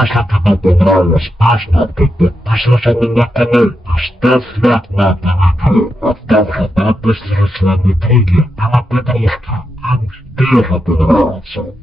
Άσχετα με το βρόλος, άσχετα, послούσαμε μια κανή, αστέφια να την αυτό θα πάπες στη Ρωσλανιτρίγια, άμα πέτρα λευκά, αν τι θα την ρώτησω.